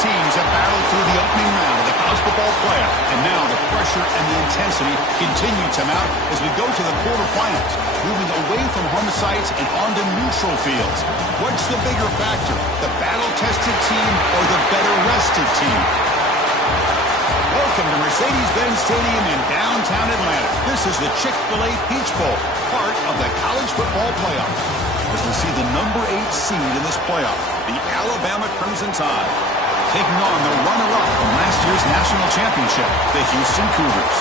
teams have battled through the opening round of the college football playoff, and now the pressure and the intensity continue to mount as we go to the quarterfinals, moving away from home sites and onto neutral fields. What's the bigger factor, the battle-tested team or the better-rested team? Welcome to Mercedes-Benz Stadium in downtown Atlanta. This is the Chick-fil-A Peach Bowl, part of the college football playoff. As we see the number 8 seed in this playoff, the Alabama Crimson Tide, taking on the runner-up from last year's national championship, the Houston Cougars.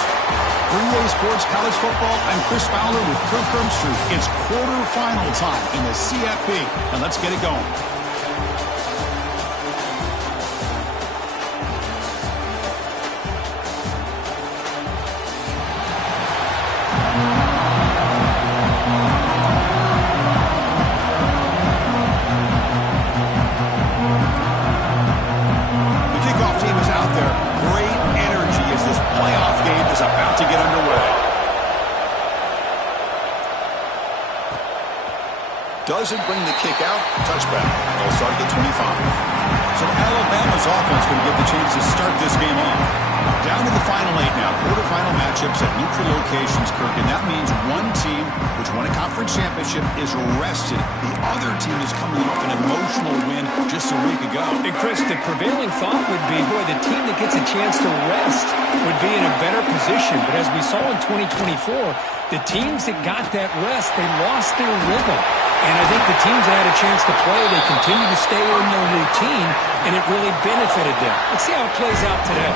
Three-way sports college football, I'm Chris Fowler with Kirk Herbstreit. It's quarterfinal time in the CFP, and let's get it going. Doesn't bring the kick out, touchback. They'll start at the 25. So Alabama's offense going to get the chance to start this game off. Down to the final 8 now. Quarterfinal matchups at neutral locations, Kirk, and that means one team, which won a conference championship, is rested. The other team is coming off an emotional win just a week ago. And Chris, the prevailing thought would be, boy, the team that gets a chance to rest would be in a better position. But as we saw in 2024, the teams that got that rest, they lost their rhythm. And I think the teams that had a chance to play, they continue to stay in their routine, and it really benefited them. Let's see how it plays out today.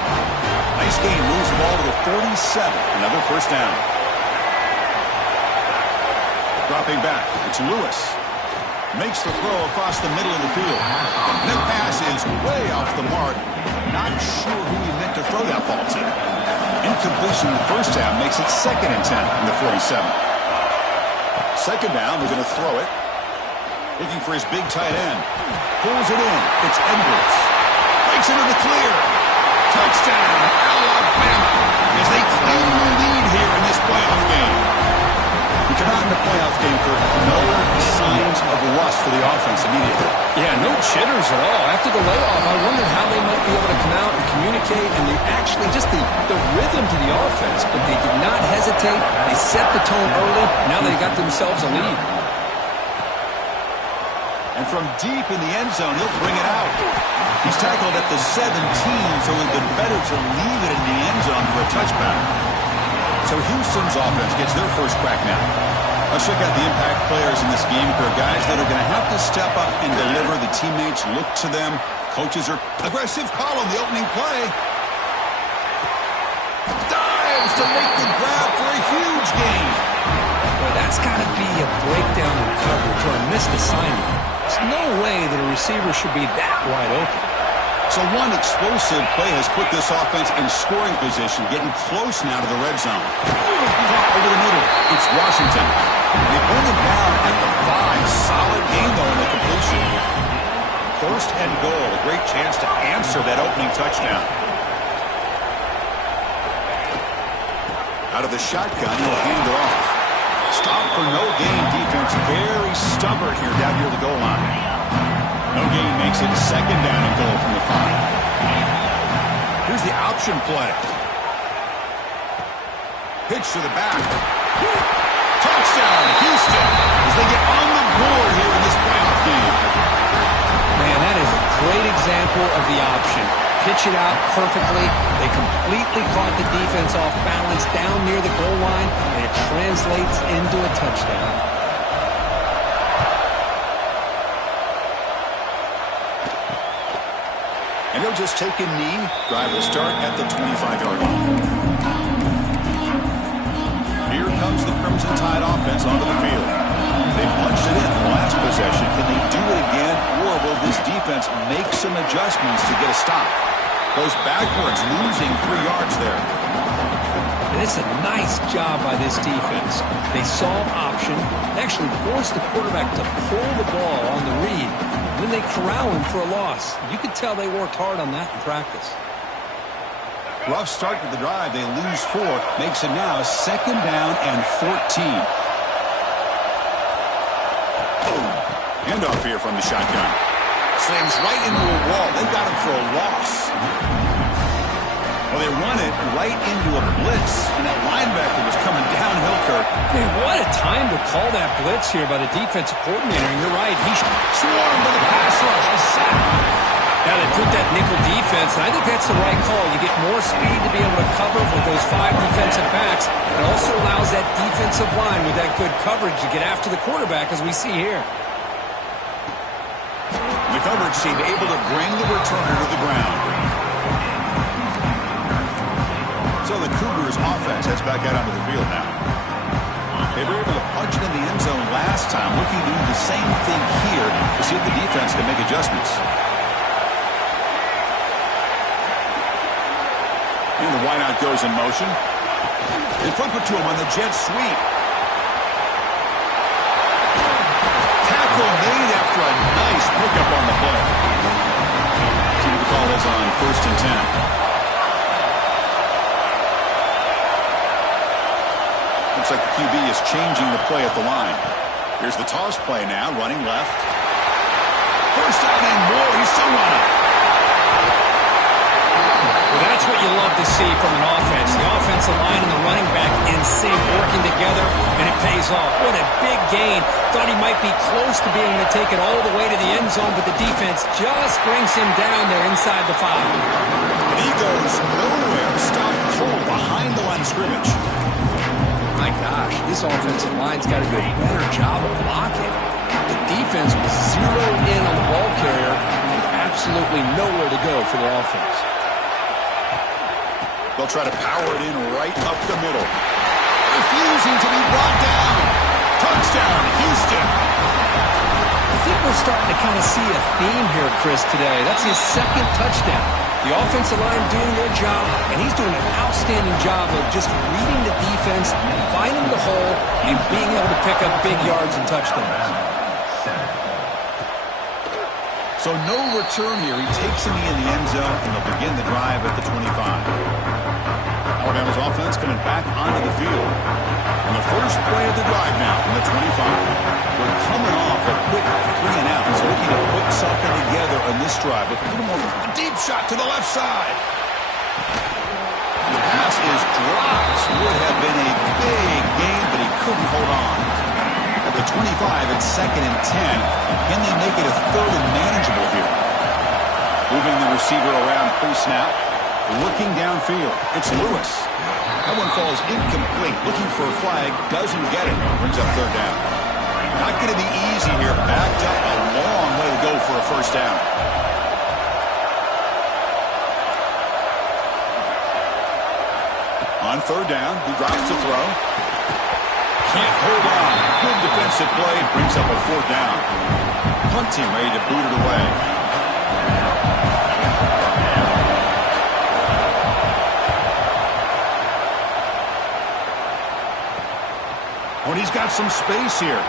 Nice game. Moves the ball to the 47. Another first down. Dropping back. It's Lewis. Makes the throw across the middle of the field. And that pass is way off the mark. Not sure who he meant to throw that ball to. Incompletion in the first half makes it 2nd and 10 in the 47. Second down, they're going to throw it. Looking for his big tight end. Pulls it in. It's Edwards. Breaks into the clear. Touchdown, Alabama, as they claim the lead here in this playoff game. We come out in the playoff game for no signs of rust for the offense immediately. Yeah, no jitters at all. After the layoff, I wondered how they might be able to come out and communicate, and they actually just the rhythm to the offense, but they did not hesitate. They set the tone early. Now they got themselves a lead. And from deep in the end zone, he'll bring it out. He's tackled at the 17, so it would have been better to leave it in the end zone for a touchback. So Houston's offense gets their first crack now. Let's check out the impact players in this game for guys that are going to have to step up and deliver. The teammates look to them. Coaches are aggressive call on the opening play. Dives to make the grab for a huge gain. Well, that's got to be a breakdown in coverage or a missed assignment. There's no way that a receiver should be that wide open. So one explosive play has put this offense in scoring position, getting close now to the red zone. Over the middle, it's Washington. They bring him down at the 5. Solid gain, though, in the completion. First and goal, a great chance to answer that opening touchdown. Out of the shotgun, he'll hand it off. Stop for no gain defense. Very stubborn here down near the goal line. No gain makes it 2nd down and goal from the 5. Here's the option play. Pitch to the back. Touchdown, Houston, as they get on the board here in this playoff game. Man, that is a great example of the option. Pitch it out perfectly. They completely caught the defense off balance down near the goal line, and it translates into a touchdown. And he'll just take a knee. Drive will start at the 25-yard line. Here comes the Crimson Tide offense onto the field. They punched it in the last possession. Can they do it again, or will this defense make some adjustments to get a stop? Goes backwards, losing 3 yards there. And it's a nice job by this defense. They saw option, actually forced the quarterback to pull the ball on the read. Then they corral him for a loss. You could tell they worked hard on that in practice. Rough start to the drive. They lose 4. Makes it now 2nd down and 14. Handoff here from the shotgun. Slams right into a wall. They got him for a loss. Well, they run it right into a blitz, and that linebacker was coming downhill, Kirk. Man, what a time to call that blitz here by the defensive coordinator. And you're right. He swarmed with the pass rush. A sack. Now they put that nickel defense, and I think that's the right call. You get more speed to be able to cover with those 5 defensive backs. It also allows that defensive line with that good coverage to get after the quarterback, as we see here. The coverage team able to bring the returner to the ground. So the Cougars offense heads back out onto the field now. They were able to punch it in the end zone last time, looking to do the same thing here to see if the defense can make adjustments. And the wideout goes in motion. They flip it to him on the jet sweep. Tackle made after a nice pickup on the play. See what the call is on 1st and 10. Looks like the QB is changing the play at the line. Here's the toss play now, running left. First down and more. He's still running. Well, that's what you love to see from an offense. The offensive line and the running back in sync, working together, and it pays off. What a big gain. Thought he might be close to being able to take it all the way to the end zone, but the defense just brings him down there inside the 5. And he goes nowhere. Stopped cold behind the line of scrimmage. My gosh, this offensive line's got to do a better job of blocking. The defense was zeroed in on the ball carrier and absolutely nowhere to go for the offense. They'll try to power it in right up the middle. Refusing to be brought down. Touchdown, Houston. I think we're starting to kind of see a theme here, Chris, today. That's his 2nd touchdown. The offensive line doing their job, and he's doing an outstanding job of just reading the defense, finding the hole, and being able to pick up big yards and touchdowns. So no return here. He takes him in the end zone, and they'll begin the drive at the 25. Alabama's offense coming back onto the field. And the first play of the drive now from the 25. We're coming off a quick 3 and out, so looking to put something together on this drive with a little more. A deep shot to the left side. The pass is dropped. Would have been a big gain, but he couldn't hold on. At the 25, it's 2nd and 10. Can they make it a 3rd and manageable here? Moving the receiver around pre-snap. Looking downfield. It's Lewis. That one falls incomplete. Looking for a flag. Doesn't get it. Brings up 3rd down. Not going to be easy here. Backed up a long way to go for a 1st down. On 3rd down, he drops to throw. Can't hold on. Good defensive play. Brings up a 4th down. Punt team ready to boot it away. When he's got some space here.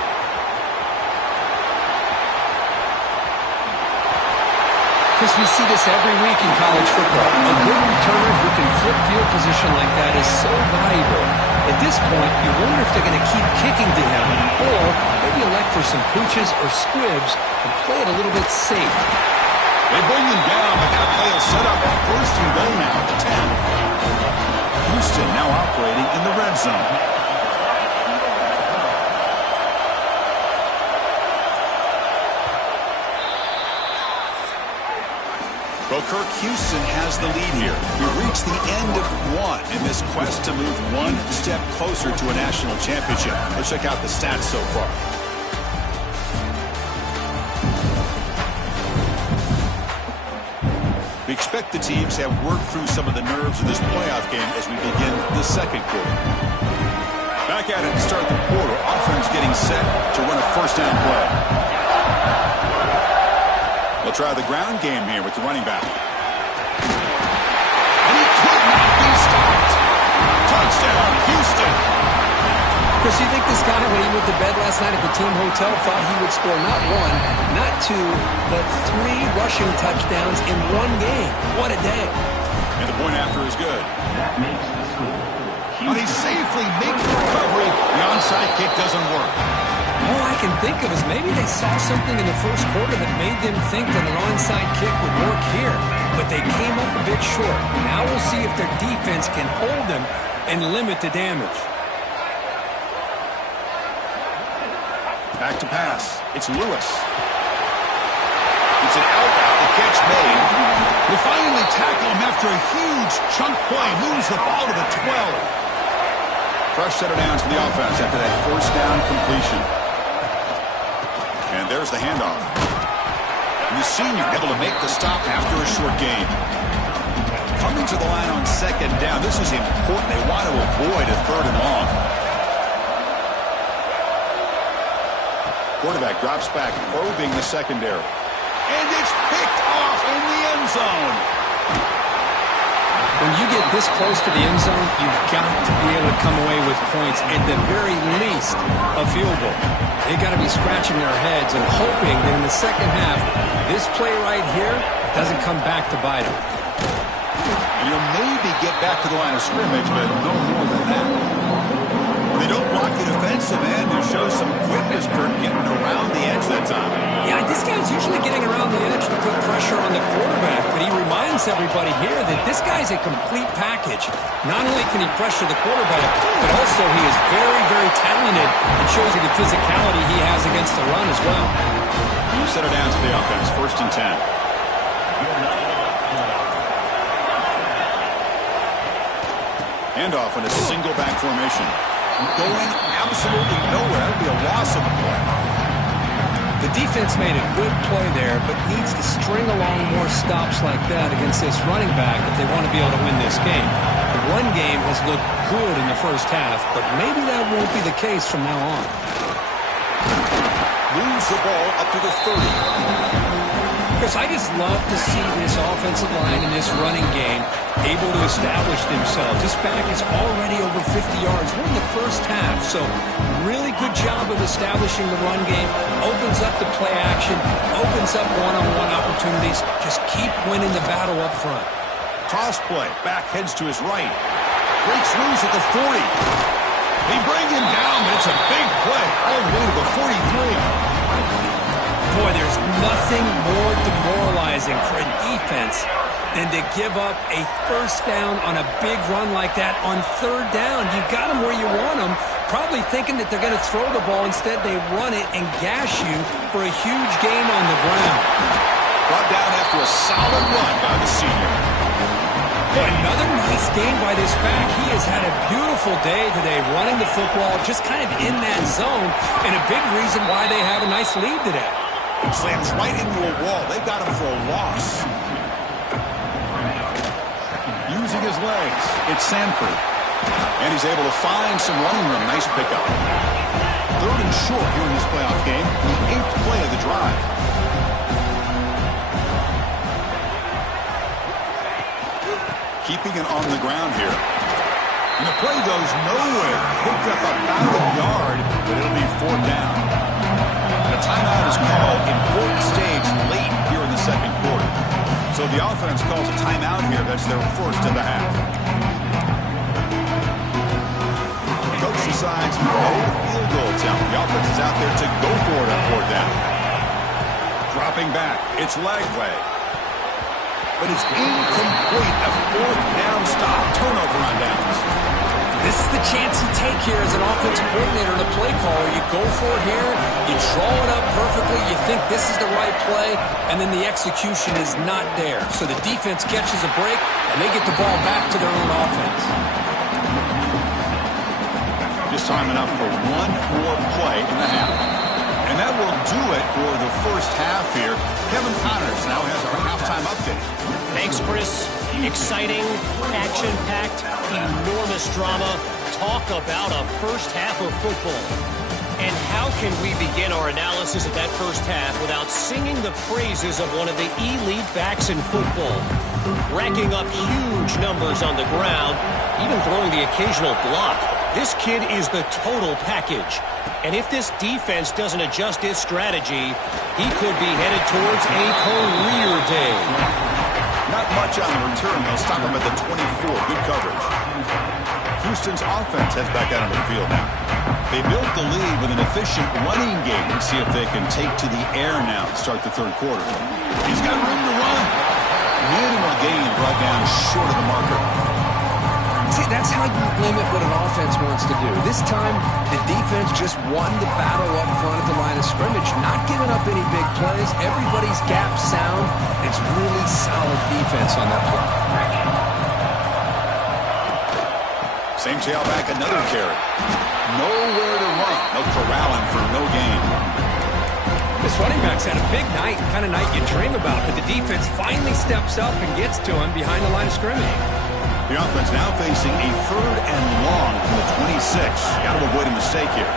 Because we see this every week in college football. A good returner who can flip field position like that is so valuable. At this point, you wonder if they're going to keep kicking to him or maybe elect for some pooches or squibs and play it a little bit safe. They bring him down, but that play will set up a 1st and goal now at the 10. Houston now operating in the red zone. Well, Kirk, Houston has the lead here. We've reached the end of 1 in this quest to move 1 step closer to a national championship. Let's check out the stats so far. We expect the teams to have worked through some of the nerves of this playoff game as we begin the 2nd quarter. Back at it to start the quarter. Offense getting set to run a 1st down play. They'll try the ground game here with the running back. And he could not be stopped. Touchdown, Houston. Chris, you think this guy, when he went to bed last night at the team hotel, thought he would score not 1, not 2, but 3 rushing touchdowns in 1 game. What a day. And the point after is good. But he safely makes the recovery. The onside kick doesn't work. All I can think of is maybe they saw something in the first quarter that made them think that an onside kick would work here, but they came up a bit short. Now we'll see if their defense can hold them and limit the damage. Back to pass. It's Lewis. It's an out route. The catch made. They finally tackle him after a huge chunk play. Moves the ball to the 12. Fresh set of downs for the offense after that first down completion. And there's the handoff. And the senior able to make the stop after a short gain. Coming to the line on second down. This is important. They want to avoid a third and long. Quarterback drops back, probing the secondary. And it's picked off in the end zone. When you get this close to the end zone, you've got to be able to come away with points, at the very least, a field goal. They've got to be scratching their heads and hoping that in the second half, this play right here doesn't come back to bite them. You'll maybe get back to the line of scrimmage, but no more than that. They don't block the defensive end. It shows some quickness, Kirk, getting around the edge that time. Yeah, this guy's usually getting around the edge to put pressure on the quarterback, but he reminds everybody here that this guy's a complete package. Not only can he pressure the quarterback, but also he is very, very talented and shows you the physicality he has against the run as well. You set it down to the offense, 1st and 10. Handoff in a single back formation. Going absolutely nowhere. That would be a loss of a play. The defense made a good play there, but needs to string along more stops like that against this running back if they want to be able to win this game. The run game has looked good in the first half, but maybe that won't be the case from now on. Moves the ball up to the 30. Chris, I just love to see this offensive line in this running game able to establish themselves. This back is already over 50 yards. We're in the first half, so really good job of establishing the run game. Opens up the play action, opens up one-on-one opportunities. Just keep winning the battle up front. Toss play. Back heads to his right. Breaks loose at the 40. They bring him down, but it's a big play all the way to the 43. Boy, there's nothing more demoralizing for a defense than to give up a first down on a big run like that on 3rd down. You've got them where you want them, probably thinking that they're going to throw the ball. Instead, they run it and gash you for a huge gain on the ground. Brought down after a solid run by the senior. Another nice game by this back. He has had a beautiful day today running the football, just kind of in that zone, and a big reason why they have a nice lead today. Slams right into a wall. They got him for a loss. Using his legs, it's Sanford. And he's able to find some running room. Nice pickup. 3rd and short here in this playoff game. The 8th play of the drive. Keeping it on the ground here. And the play goes nowhere. Picked up about a yard, but it'll be 4th down. A timeout is called. Important stage late here in the second quarter. So the offense calls a timeout here. That's their first of the half. Coach decides no field goal attempt. The offense is out there to go for it on 4th down. Dropping back. It's Lagway. But it's incomplete. A 4th down stop. Turnover on downs. This is the chance you take here as an offensive coordinator and a play caller. You go for it here, you draw it up perfectly, you think this is the right play, and then the execution is not there. So the defense catches a break, and they get the ball back to their own offense. Just time enough for one more play in the half. And that will do it for the first half here. Kevin Connors now has our halftime update. Thanks, Chris. Exciting, action-packed, enormous drama. Talk about a first half of football. And how can we begin our analysis of that first half without singing the praises of one of the elite backs in football? Racking up huge numbers on the ground, even throwing the occasional block. This kid is the total package. And if this defense doesn't adjust its strategy, he could be headed towards a career day. Not much on the return. They'll stop him at the 24. Good coverage. Houston's offense heads back out on the field now. They built the lead with an efficient running game. Let's see if they can take to the air now to start the third quarter. He's got room to run. Minimal gain brought down short of the marker. See, that's how you limit what an offense wants to do. This time, the defense just won the battle up front at the line of scrimmage, not giving up any big plays. Everybody's gap sound. It's really solid defense on that play. Same tailback, another carry. Nowhere to run. No corralling for no gain. This running back's had a big night, kind of night you dream about, but the defense finally steps up and gets to him behind the line of scrimmage. The offense now facing a 3rd and long from the 26. Got to avoid a mistake here.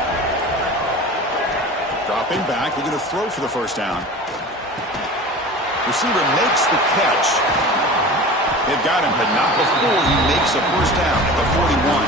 Dropping back, looking to throw for the first down. Receiver makes the catch. They've got him, but not before he makes a first down at the 41.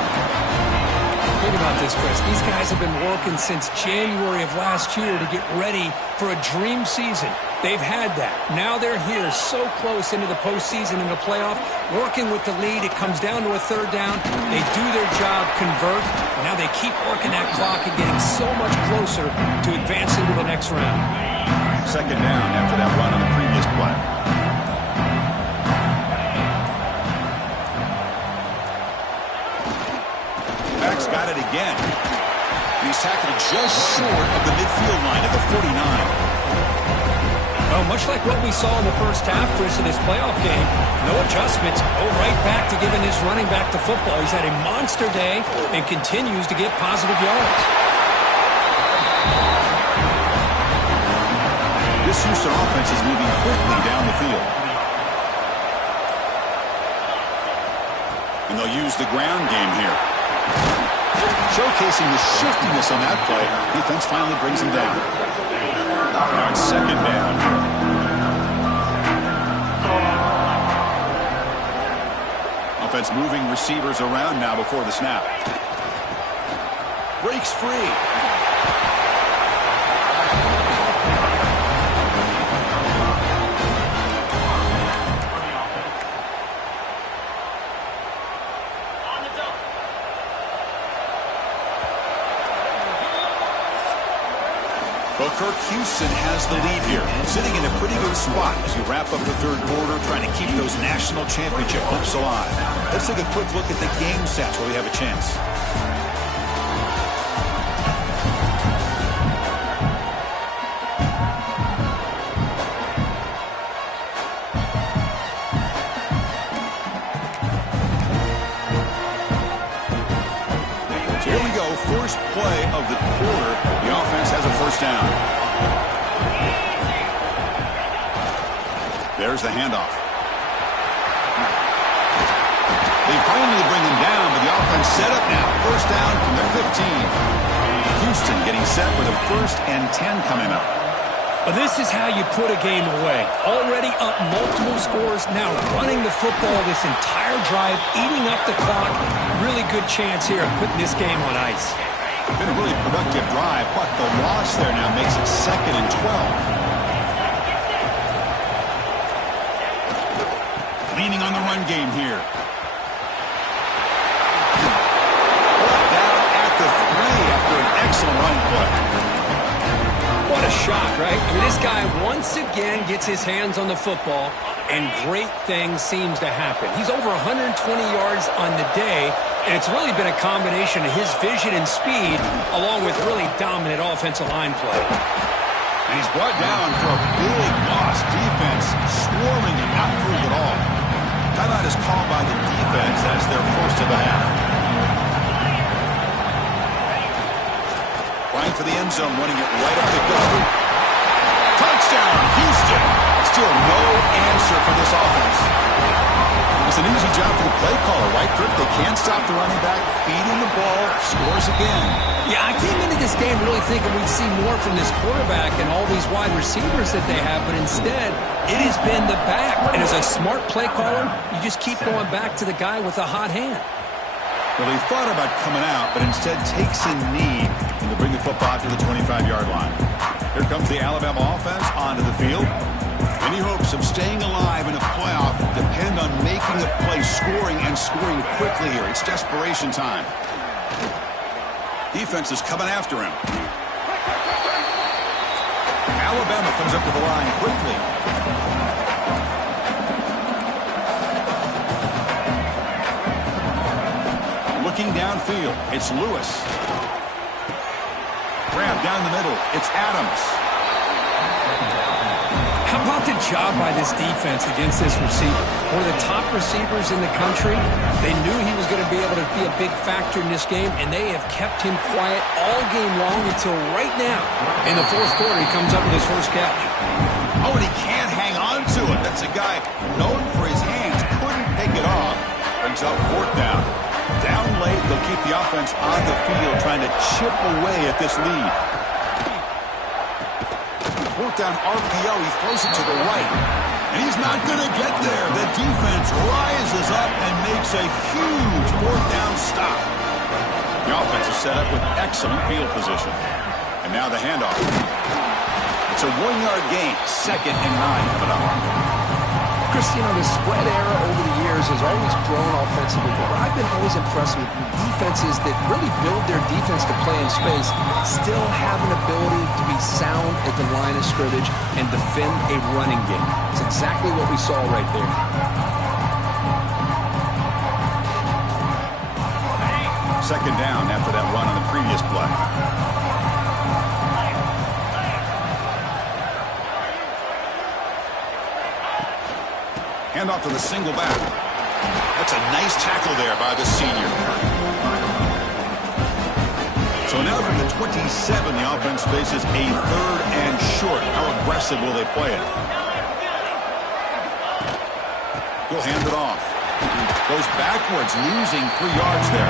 Think about this, Chris. These guys have been working since January of last year to get ready for a dream season. They've had that. Now they're here so close into the postseason and the playoff, working with the lead. It comes down to a 3rd down. They do their job, convert. Now they keep working that clock and getting so much closer to advancing to the next round. 2nd down after that run on the previous play. Back's got it again. He's tackled just short of the midfield line at the 49. Well, much like what we saw in the first half, Chris, of this playoff game, no adjustments. Go right back to giving this running back the football. He's had a monster day and continues to get positive yards. This Houston offense is moving quickly down the field. And they'll use the ground game here. Showcasing the shiftiness on that play. Defense finally brings him down. Now it's 2nd down. Offense moving receivers around now before the snap. Breaks free. Well, Kirk, Houston has the lead here, sitting in a pretty good spot as you wrap up the 3rd quarter, trying to keep those national championship hopes alive. Let's take a quick look at the game stats where we have a chance. So here we go, first play of the quarter. The offense has a first down. There's the handoff. They finally bring him down, but the offense set up now. First down from the 15. Houston getting set with a 1st and 10 coming up. Well, this is how you put a game away. Already up multiple scores, now running the football this entire drive, eating up the clock. Really good chance here of putting this game on ice. Been a really productive drive, but the loss there now makes it 2nd and 12. Leaning on the run game here. Brought down at the 3 after an excellent running play. What a shot, right? I mean, this guy once again gets his hands on the football, and great things seems to happen. He's over 120 yards on the day, and it's really been a combination of his vision and speed, along with really dominant offensive line play. And he's brought down for a big loss. Defense swarming and not moved at all. Timeout is called by the defense as their first of the half. Trying for the end zone, running it right up the gut. Touchdown, Houston. Still no answer for this offense. It's an easy job for the play caller, right, Kirk? They can't stop the running back, feeding the ball, scores again. Yeah, I came into this game really thinking we'd see more from this quarterback and all these wide receivers that they have, but instead, it has been the back. And as a smart play caller, you just keep going back to the guy with a hot hand. Well, he thought about coming out, but instead takes a knee and to bring the football to the 25-yard line. Here comes the Alabama offense onto the field. Any hopes of staying alive in a playoff depend on making a play, scoring, and scoring quickly here. It's desperation time. Defense is coming after him. Alabama comes up to the line quickly. Looking downfield, it's Lewis. Grab down the middle, it's Adams. How about the job by this defense against this receiver? One of the top receivers in the country. They knew he was going to be able to be a big factor in this game, and they have kept him quiet all game long until right now. In the fourth quarter, he comes up with his first catch. Oh, and he can't hang on to it. That's a guy known for his hands. Couldn't pick it off. Brings up fourth down. Down late, they'll keep the offense on the field, trying to chip away at this lead. Fourth down RPO, he throws it to the right. And he's not going to get there. The defense rises up and makes a huge fourth down stop. The offense is set up with excellent field position. And now the handoff. It's a 1-yard gain, 2nd and 9 for them. Chris, the spread era over the years has always grown offensively, but what I've been always impressed with defenses that really build their defense to play in space still have an ability to be sound at the line of scrimmage and defend a running game. It's exactly what we saw right there. Second down after that run on the previous play. Handoff to the single back. That's a nice tackle there by the senior. So now from the 27, the offense faces a 3rd and short. How aggressive will they play it? He'll hand it off. Goes backwards, losing 3 yards there.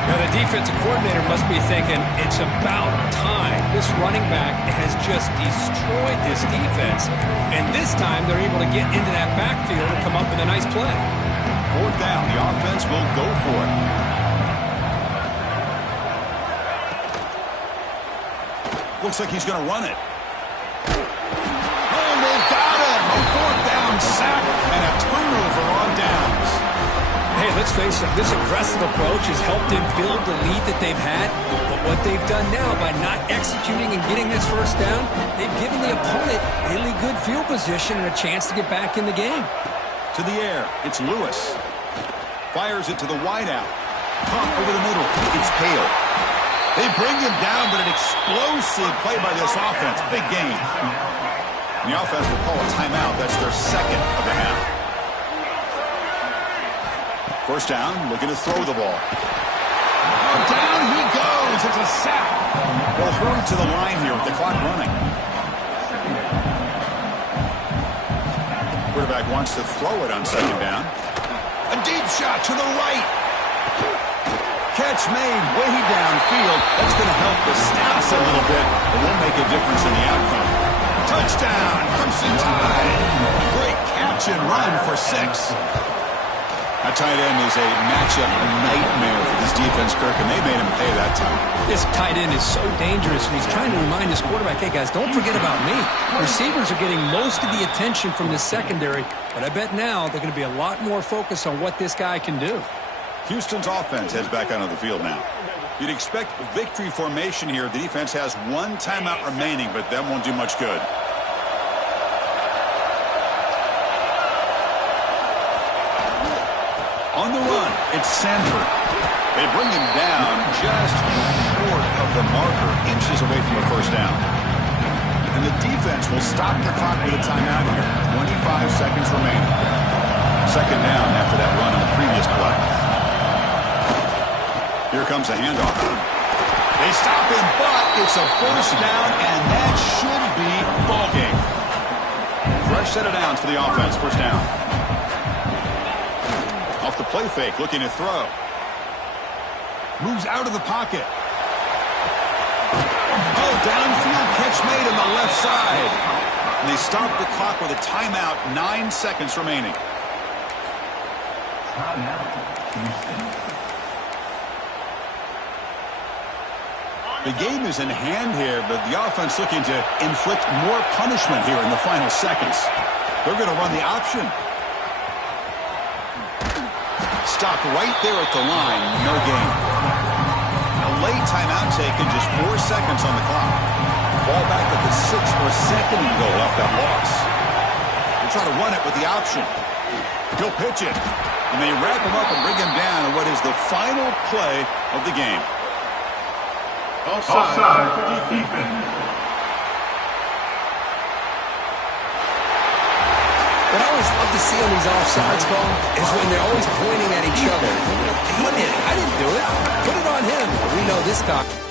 Now, the defensive coordinator must be thinking, it's about time. This running back has just destroyed this defense. And this time, they're able to get into that backfield and come up with a nice play. Fourth down, the offense will go for it. Looks like he's going to run it. Oh, they've got him! A fourth down sack and a turnover on downs. Hey, let's face it, this aggressive approach has helped them build the lead that they've had. But what they've done now by not executing and getting this first down, they've given the opponent really good field position and a chance to get back in the game. To the air, it's Lewis. Fires it to the wideout. Pump over the middle, it's Hale. They bring him down, but an explosive play by this offense. Big game. And the offense will call a timeout. That's their 2nd of the half. First down, looking to throw the ball. Oh, down he goes. It's a sack. They'll hurry to the line here with the clock running. Quarterback wants to throw it on 2nd down. A deep shot to the right. Catch made way downfield. That's going to help the stats a little bit. It won't make a difference in the outcome. Touchdown, Crimson Tide. Great catch and run for 6. That tight end is a matchup nightmare for this defense, Kirk, and they made him pay that time. This tight end is so dangerous, and he's trying to remind his quarterback, hey, guys, don't forget about me. Receivers are getting most of the attention from the secondary, but I bet now they're going to be a lot more focused on what this guy can do. Houston's offense heads back onto the field now. You'd expect victory formation here. The defense has 1 timeout remaining, but that won't do much good. On the run, it's Sanford. They bring him down just short of the marker, inches away from a first down. And the defense will stop the clock with a timeout here. 25 seconds remaining. 2nd down after that run on the previous play. Here comes a handoff. They stop him, but it's a first down, and that should be ball game. Fresh set of downs for the offense. First down. Off the play fake, looking to throw. Moves out of the pocket. Oh, downfield catch made on the left side. And they stop the clock with a timeout, 9 seconds remaining. The game is in hand here, but the offense looking to inflict more punishment here in the final seconds. They're going to run the option. Stopped right there at the line, no gain. A late timeout taken, just 4 seconds on the clock. Ball back at the 6 for a second and goal off that loss. They'll try to run it with the option. He'll pitch it. And they wrap him up and bring him down in what is the final play of the game. Offside, defense. What I always love to see on these offsides calls is when they're always pointing at each other. He did it. I didn't do it. Put it on him. We know this time.